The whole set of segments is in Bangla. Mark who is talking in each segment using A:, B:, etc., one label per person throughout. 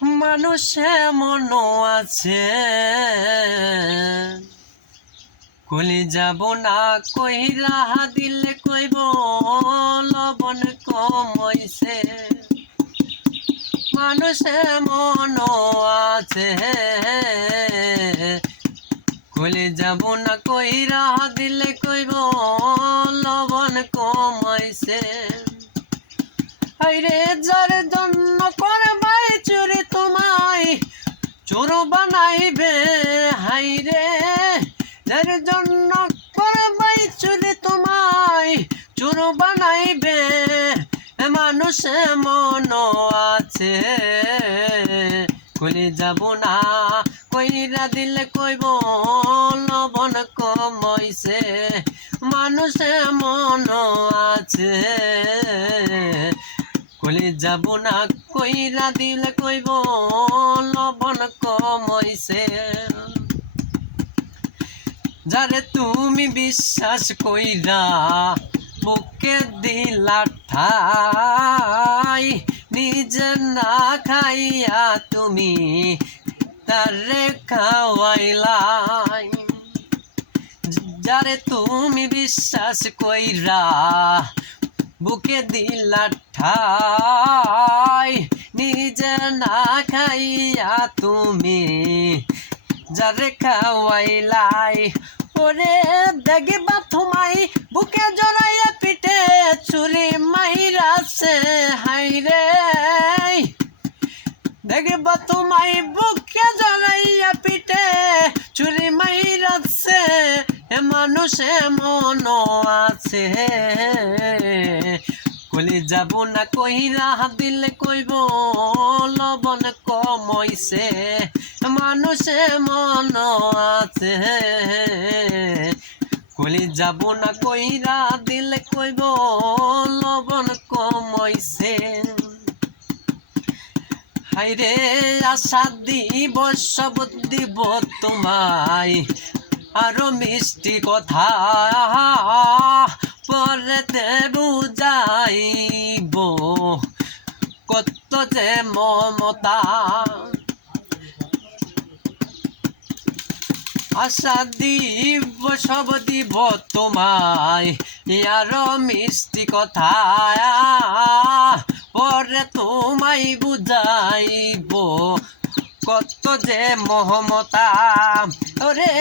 A: মানুষে মন আছে। কলি যাব না, কইরা দিলে কইব, লবণ কমইছে মানুষে মন আছে। কলি যাব না, কইরা দিলে কইব, লবণ কমাইছে হাইরে যার বানাইবে হাইরে যার জন্য করবাই চুরি তোমায়, চোর বানাইবে। মানুষে মন আছে কলি যাব না, কইরা দিলে কইব লবণ কমাইছে। মানুষে মন আছে। যাব না, কইরা দিলে কইব, লবণ কমাইছে যারে তুমি বিশ্বাস কইরা বুকে দিলা ঠাই, নিজে না খাইয়া তুমি তারে খাওয়াইলাই। যারে তুমি বিশ্বাস কইরা বুকে দিলা নিজে না খাইয়া তুমি যারে খাওয়াইলাই। ওরে দেখবা তোমাই বুকে জড়াইয়া পিঠে চুরি মাইরাছে হাইরে দেখবা তোমাই বুকে জড়াইয়া পিঠে চুরি মাইরাছে মানুষে মন আছে। যাব না কইরা দিলে কইব, লবণ কমইছে, মানুষে মন আছে। কলি যাব না কইরা দিলে কইব, লবণ কমইছে। হাইরে আশা দিব, সব দিব তোমায়। আরও মিষ্টি কথা পরেতে বুঝাইব যে মমতা। আশা দিব, সব দিব তোমায় আরও মিষ্টি কথা পরে তোমায় বুঝাইব কত যে মহমতা ওরে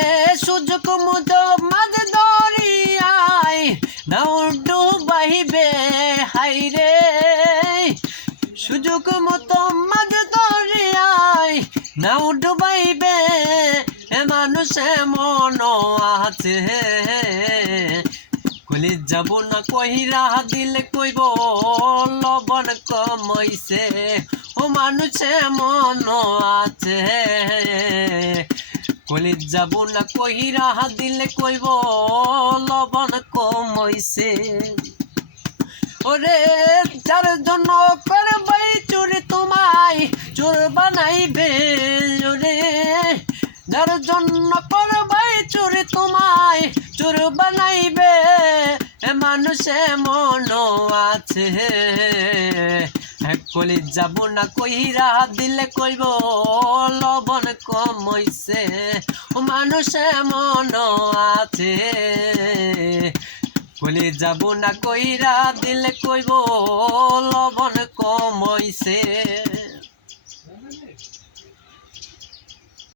A: সুযোগ মুদ মাঝ দরিয়াই নাও ডুবাইবে, হাইরে সুযোগ মতো মাঝ দরিয়াই নাও ডুবাইবে এ মানুষে মন আছে। কলি যাব না কহিরা দিলে কইব, লবণ কমাইছে। ও মানুষে মন আছে। কলি যাব না কহিরা দিলে কইব, লবণ কমাইছে। ওরে যার জন্য করবাই চুরি তোমায়, চোর বানাইবে। মানুষে মন আছে। কলি যাব না কইরা দিলে কইব, লবণ কমইছে মানুষে মন আছে। কলি যাব না কইরা দিলে কইব, লবণ কমইছে